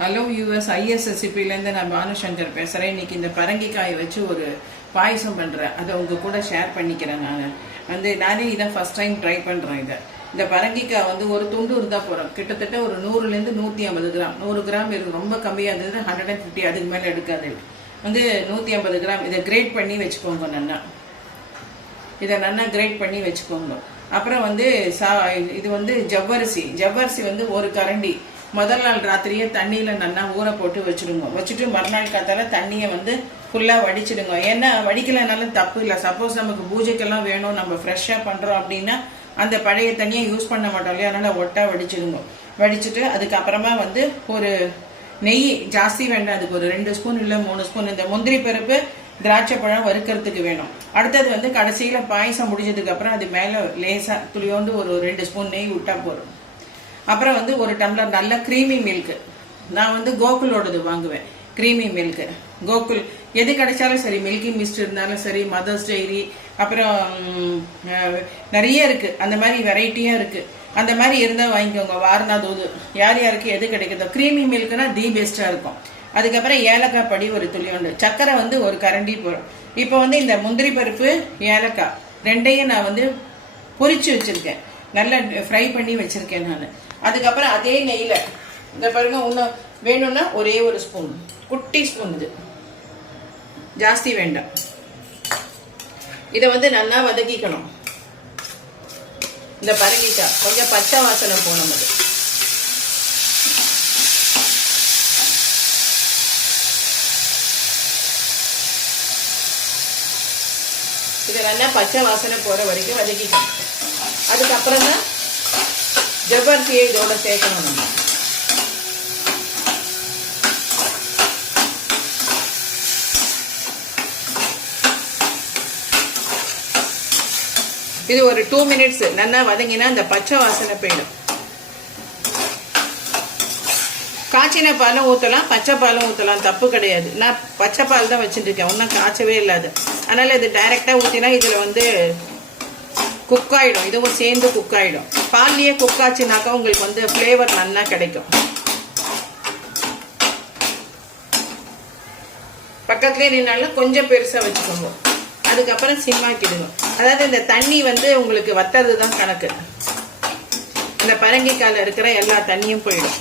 Hello US ஐஎஸ்எஸ்சிபிலேருந்து நான் பானுசங்கர் பேசுகிறேன் இன்னைக்கு இந்த பரங்கிக்காயை வச்சு ஒரு பாயசம் பண்ணுறேன் அதை உங்கள் கூட ஷேர் பண்ணிக்கிறேன் நான். வந்து நானே இதை ஃபர்ஸ்ட் டைம் ட்ரை பண்ணுறேன் இதை. இந்த பரங்கிக்காய் வந்து ஒரு துண்டு இருந்தால் போகிறோம் கிட்டத்தட்ட ஒரு நூறுலேருந்து நூற்றி ஐம்பது கிராம். நூறு கிராம் இருக்கு. ரொம்ப கம்மியாக இருந்தது ஹண்ட்ரட் அண்ட் ஃபிஃப்டி அதுக்கு மேலே எடுக்காது வந்து நூற்றி ஐம்பது கிராம். இதை கிரேட் பண்ணி வச்சுக்கோங்க நல்லா இதை நல்லா கிரேட் பண்ணி வச்சுக்கோங்க. அப்புறம் வந்து சா இது வந்து ஜவ்வரிசி. ஜவ்வரிசி வந்து ஒரு கரண்டி. முதல் நாள் ராத்திரியே தண்ணியில் நல்லா ஊற போட்டு வச்சிடுங்க. வச்சுட்டு மறுநாள் காத்தால தண்ணியை வந்து ஃபுல்லாக வடிச்சிடுங்க. ஏன்னா வடிக்கலைனாலும் தப்பு இல்லை. சப்போஸ் நமக்கு பூஜைக்கெல்லாம் வேணும் நம்ம ஃப்ரெஷ்ஷாக பண்ணுறோம் அப்படின்னா அந்த பழைய தண்ணியை யூஸ் பண்ண மாட்டோம் இல்லையா? அதனால் ஒட்டா வடிச்சிடுங்க. வடிச்சிட்டு அதுக்கப்புறமா வந்து ஒரு நெய் ஜாஸ்தி வேண்டாம். அதுக்கு ஒரு ரெண்டு ஸ்பூன் இல்லை மூணு ஸ்பூன் இந்த முந்திரி பருப்பு திராட்சை பழம் வறுக்கிறதுக்கு வேணும். அடுத்தது வந்து கடைசியில் பாயசம் முடிஞ்சதுக்கப்புறம் அது மேலே லேசாக துளியோண்டு ஒரு ரெண்டு ஸ்பூன் நெய் விட்டா போதும். அப்புறம் வந்து ஒரு டம்ளர் நல்ல க்ரீமி மில்க் நான் வந்து கோகுலோடது வாங்குவேன். க்ரீமி மில்க் கோகுல் எது கிடைச்சாலும் சரி மில்கி மிஸ்ட் இருந்தாலும் சரி மதர்ஸ் டைரி அப்புறம் நிறைய இருக்கு. அந்த மாதிரி வெரைட்டியாக இருக்கு. அந்த மாதிரி இருந்தால் வாங்கிக்கோங்க. வாரனா தூது. யார் யாருக்கு எது கிடைக்குதோ. க்ரீமி மில்க்னா தி பெஸ்ட்டாக இருக்கும். அதுக்கப்புறம் ஏலக்காய் படி ஒரு துளி உண்டு. சக்கரை வந்து ஒரு கரண்டி போடும். இப்போ வந்து இந்த முந்திரி பருப்பு ஏலக்காய் ரெண்டையும் நான் வந்து பொரிச்சு வச்சிருக்கேன். நல்லா ஃப்ரை பண்ணி வச்சிருக்கேன் நான். அதுக்கப்புறம் அதே நெய்யில் இந்த பாருங்க இன்னும் வேணும்னா ஒரே ஒரு ஸ்பூன் குட்டி ஸ்பூன் இது. ஜாஸ்தி வேண்டாம். இதை வந்து நல்லா வதக்கிக்கணும். இந்த பரங்கிக்காய் கொஞ்சம் பச்சை வாசனை போகணும் அது. இது நல்லா பச்சை வாசனை போகிற வரைக்கும் வதக்கிக்கணும். அதுக்கப்புறம் தான் ஜவ்வரிசியை இதோட சேர்க்கணும் நம்ம. இது ஒரு டூ மினிட்ஸ் நல்லா வதங்கினா இந்த பச்சை வாசனை போயிடும். காய்ச்சின பாலும் ஊற்றலாம் பச்சை பாலும் ஊற்றலாம் தப்பு கிடையாது. நான் பச்சை பால் தான் வச்சுட்டு இருக்கேன் ஒன்றும் காய்ச்சவே இல்லாது. அதனால இது டைரெக்டாக ஊற்றினா இதில் வந்து குக் ஆகிடும் இதுவும் சேர்ந்து குக் ஆகிடும் பால்லையே குக் ஆச்சுனாக்கா உங்களுக்கு வந்து ஃப்ளேவர் நல்லா கிடைக்கும். பக்கத்துலேயே நின்னாலும் கொஞ்சம் பெருசாக வச்சுக்கோங்க. அதுக்கப்புறம் சிம்மாக்கிடுங்க அதாவது இந்த தண்ணி வந்து உங்களுக்கு வத்தது தான் கணக்கு. இந்த பரங்கிக்கால இருக்கிற எல்லா தண்ணியும் போயிடும்.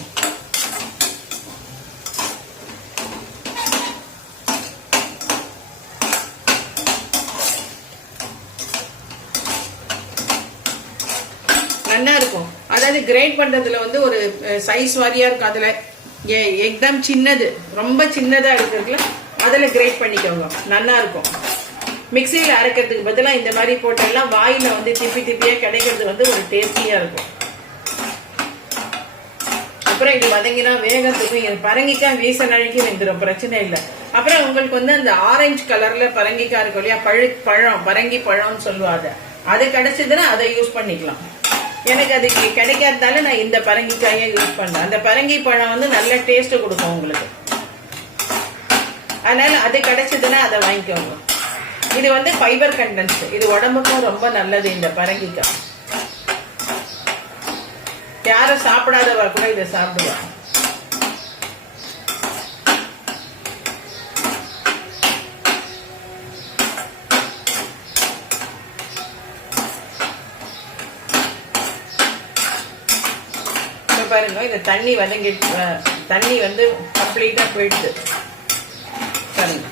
நல்லா இருக்கும். அதாவது கிரேட் பண்றதுல வந்து ஒரு சைஸ் வாரியா இருக்கும். அதுல எ- எக்தம் சின்னது ரொம்ப சின்னதா இருக்கிறதுல அதுல கிரேட் பண்ணிக்கோங்க. நல்லா இருக்கும். மிக்சியில அரைக்கிறதுக்கு பதிலா இந்த மாதிரி போட்டெல்லாம் வாயில வந்து திப்பி திப்பியா கிடைக்கிறது வந்து ஒரு டேஸ்டியா இருக்கும். அப்புறம் இது வதங்கினா வேகத்துக்கும் இது பரங்கிக்காய் வீச நழுக்கி வந்துடும் பிரச்சனை இல்லை. அப்புறம் உங்களுக்கு வந்து அந்த ஆரஞ்சு கலர்ல பரங்கிக்காய் இருக்கும் இல்லையா? பழு பழம் பரங்கி பழம்னு சொல்லுவாங்க. அது கிடைச்சதுன்னா அதை யூஸ் பண்ணிக்கலாம். எனக்கு அது கிடைக்காததால நான் இந்த பரங்கிக்காயை யூஸ் பண்ணேன் அந்த பரங்கி பழம் வந்து நல்ல டேஸ்ட் கொடுக்கும் உங்களுக்கு. அதனால அது கிடைச்சதுன்னா அதை வாங்கிக்கோங்க. இது வந்து ஃபைபர் கண்டென்ட் இது உடம்புக்கும் ரொம்ப நல்லது இந்த பரங்கிக்காய். யாரும் சாப்பிடாதவா கூட இதை சாப்பிடுவாங்க பாருங்க இந்த தண்ணி வதங்கி தண்ணி வந்து கம்ப்ளீட்டா போயிடுது. பாருங்க.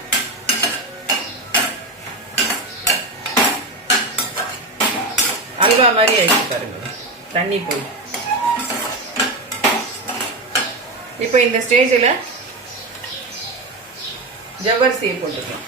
அல்வா மாதிரி ஆயிடுச்சு பாருங்க. தண்ணி போய். இப்போ இந்த ஸ்டேஜில் ஜவ்வரிசியை போட்டுக்கலாம்.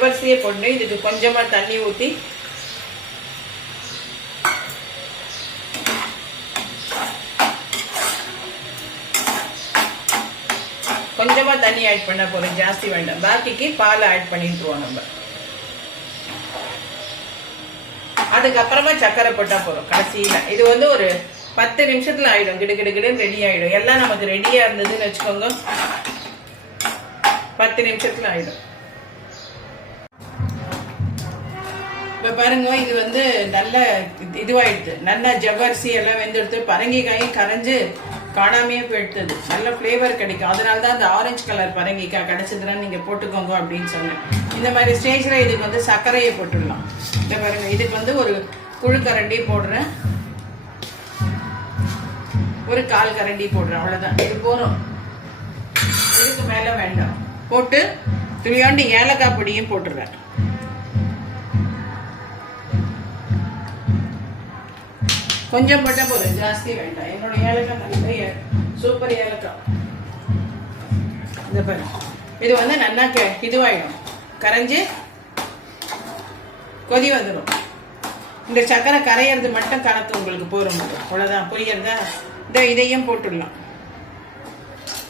பெப்பர்ஸையே போட்டு இதுக்கு கொஞ்சமாக தண்ணி ஊத்தி கொஞ்சமா தண்ணி ஆட் பண்ண போகிறோம் ஜாஸ்தி வேண்டாம். பாக்கிக்கு பால் ஆட் பண்ணிட்டு நம்ம. அதுக்கப்புறமா சக்கரை போட்டா போதும். கடைசியில். இது வந்து ஒரு பத்து நிமிஷத்துல ஆயிடும். கிடு கிடு கிடு ரெடி ஆயிடும். எல்லாம் நமக்கு ரெடியா இருந்ததுன்னு வச்சுக்கோங்க. பத்து நிமிஷத்துல ஆயிடும். இப்ப பாருங்க இது வந்து நல்ல இதுவாயிடுது. நல்லா ஜவ்வரிசி எல்லாம் வெந்தெடுத்து பரங்கிக்காயும் கரைஞ்சு காணாமையே போயிடுது. நல்ல ஃப்ளேவர் கிடைக்கும். அதனால தான் அந்த ஆரஞ்சு கலர் பரங்கிக்காய் கிடைச்சதுன்னா நீங்க போட்டுக்கோங்க அப்படின்னு சொன்னேன். இந்த மாதிரி ஸ்டேஜ்ல இதுக்கு வந்து சர்க்கரையை போட்டுடலாம். இந்த பாருங்க இதுக்கு வந்து ஒரு குழு கரண்டி போடுறேன். ஒரு கால் கரண்டி போடுறேன் அவ்வளவுதான். இது போதும். இதுக்கு மேல வேண்டாம். போட்டு துளியாண்டு ஏலக்காய் பொடியும் போட்டுடுறேன். கொஞ்சம் போட்டா போதும். ஜாஸ்தி வேண்டாம். என்னோட ஏலக்காய் நல்ல ஏ- சூப்பர் ஏலக்காய். இந்த பாரு. இது வந்து நல்லா கே இதுவாயிடும். கரைஞ்சி கொதி வந்துடும். இந்த சக்கரை கரையிறது மட்டும் கணக்கு உங்களுக்கு போரும் அவ்வளோதான் புரியுறதா இந்த இதையும் போட்டுடலாம்.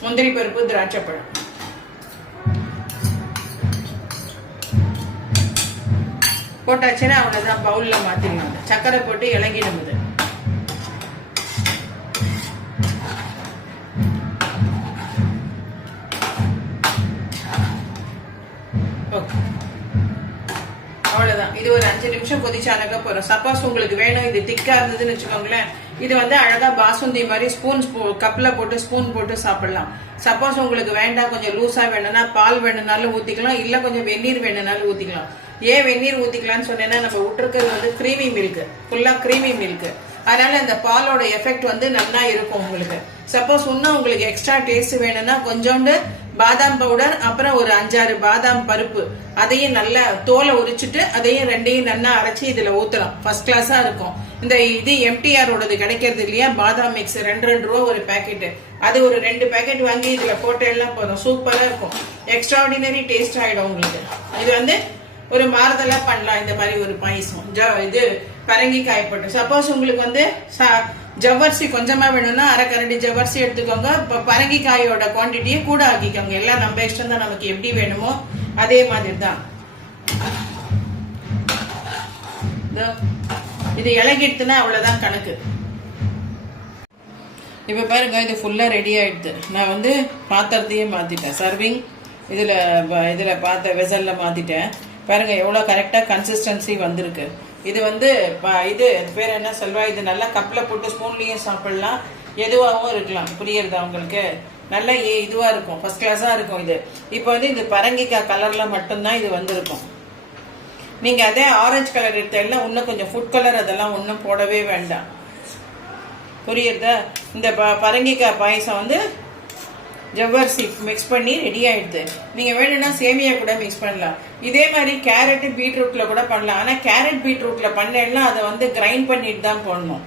முந்திரி பருப்பு திராட்சைப்பழம். போட்டாச்சுன்னா அவ்வளோதான் பவுலில் மாற்றிடலாம் சக்கரை போட்டு இலங்கிடும் இது இது ஒரு அஞ்சு நிமிஷம் கொதிச்சானக்க போறோம் சப்போஸ் உங்களுக்கு வேணும் இது திக்கா இருந்ததுன்னு வச்சுக்கோங்களேன். இது வந்து அழகா பாசுந்தி மாதிரி ஸ்பூன் கப்ல போட்டு ஸ்பூன் போட்டு சாப்பிடலாம். சப்போஸ் உங்களுக்கு வேண்டாம் கொஞ்சம் லூஸா வேணும்னா பால் வேணும்னாலும் ஊத்திக்கலாம். இல்ல கொஞ்சம் வெந்நீர் வேணும்னாலும் ஊத்திக்கலாம். ஏன் வெந்நீர் ஊத்திக்கலாம்னு சொன்னேன்னா நம்ம விட்டுருக்கிறது வந்து கிரீமி மில்க் ஃபுல்லா கிரீமி மில்க் அதனால அந்த பாலோட எஃபெக்ட் வந்து நல்லா இருக்கும் உங்களுக்கு. சப்போஸ் இன்னும் உங்களுக்கு எக்ஸ்ட்ரா டேஸ்ட் வேணும்னா கொஞ்சோண்டு பாதாம் பவுடர் அப்புறம் ஒரு அஞ்சாறு பாதாம் பருப்பு. அதையும் நல்லா தோலை உரிச்சிட்டு அதையும் ரெண்டையும் நல்லா அரைச்சி இதுல ஊத்தலாம். ஃபர்ஸ்ட் கிளாஸா இருக்கும். இந்த இது எம்டிஆரோடது கிடைக்கிறது இல்லையா? பாதாம் மிக்ஸ் ரெண்டு ரெண்டு ரூபா ஒரு பாக்கெட் அது ஒரு ரெண்டு பேக்கெட் வாங்கி இதுல போட்டு எல்லாம் போதும் சூப்பரா இருக்கும். எக்ஸ்ட்ராடினரி டேஸ்ட் ஆயிடும் உங்களுக்கு. இது வந்து ஒரு மாறுதலா பண்ணலாம். இந்த மாதிரி ஒரு பாயசம். ஜ- இது பரங்கிக்காய் போட்டு. சப்போஸ் உங்களுக்கு வந்து ஜவ்வரிசி கொஞ்சமா வேணும்னா அரை கரண்டி ஜவ்வரிசி எடுத்துக்கோங்க. இப்ப பரங்கிக்காயோட குவான்டிட்டியை கூட ஆக்கிக்கோங்க. எல்லாம் நம்ம இஷ்டம் தான் நமக்கு எப்படி வேணுமோ அதே மாதிரி தான். இது இலகிடுத்துனா அவ்வளவுதான் கணக்கு. இப்போ பாருங்க இது ஃபுல்லாக ரெடி ஆயிடுது. நான் வந்து பாத்திரத்தையே மாற்றிட்டேன் சர்விங் இதில் இதில் பார்த்த வெசலில் மாற்றிட்டேன் பாருங்க எவ்வளோ கரெக்டாக கன்சிஸ்டன்சி வந்திருக்கு. இது வந்து ப- இது பேர் என்ன சொல்வா இது நல்லா கப்பில் போட்டு ஸ்பூன்லேயும் சாப்பிடலாம். எதுவாகவும் இருக்கலாம். புரியுறதா உங்களுக்கு? நல்ல ஏ- இருக்கும். ஃபர்ஸ்ட் கிளாஸாக இருக்கும் இது. இப்போ வந்து இது பரங்கிக்காய் கலரில் மட்டும்தான் இது வந்திருக்கும். நீங்கள் அதே ஆரஞ்சு கலர் எடுத்தீங்கன்னா இன்னும் கொஞ்சம் ஃபுட் கலர் அதெல்லாம் ஒன்றும் போடவே வேண்டாம். புரியுறதா? இந்த ப பரங்கிக்காய் பாயசம் வந்து ஜவ்வரிசி மிக்ஸ் பண்ணி ரெடி ஆயிடுது. நீங்க வேணும்னா சேமியா கூட மிக்ஸ் பண்ணலாம். இதே மாதிரி கேரட் பீட்ரூட்ல கூட பண்ணலாம். ஆனா கேரட் பீட்ரூட்ல பண்ணேன்னா அதை வந்து கிரைண்ட் பண்ணிட்டு தான் போடணும்.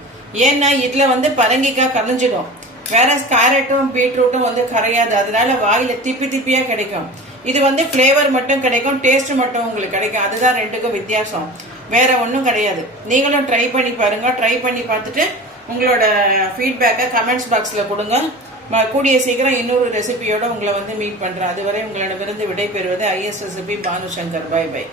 ஏன்னா இதுல வந்து பரங்கிக்காய் கரைஞ்சிடும். வேற கேரட்டும் பீட்ரூட்டும் வந்து கரையாது. அதனால வாயில திப்பி திப்பியா கிடைக்கும். இது வந்து ஃப்ளேவர் மட்டும் கிடைக்கும் டேஸ்ட் மட்டும் உங்களுக்கு கிடைக்கும். அதுதான் ரெண்டுக்கும் வித்தியாசம். வேற ஒன்றும் கிடையாது. நீங்களும் ட்ரை பண்ணி பாருங்க. ட்ரை பண்ணி பார்த்துட்டு உங்களோட ஃபீட்பேக்கை கமெண்ட்ஸ் பாக்ஸில் கொடுங்க. கூடிய சீக்கிரம் இன்னொரு ரெசிபியோட உங்களை வந்து மீட் பண்றேன். அதுவரை உங்களிடமிருந்து விடைபெறுவது IS recipe Banu Shankar bye bye.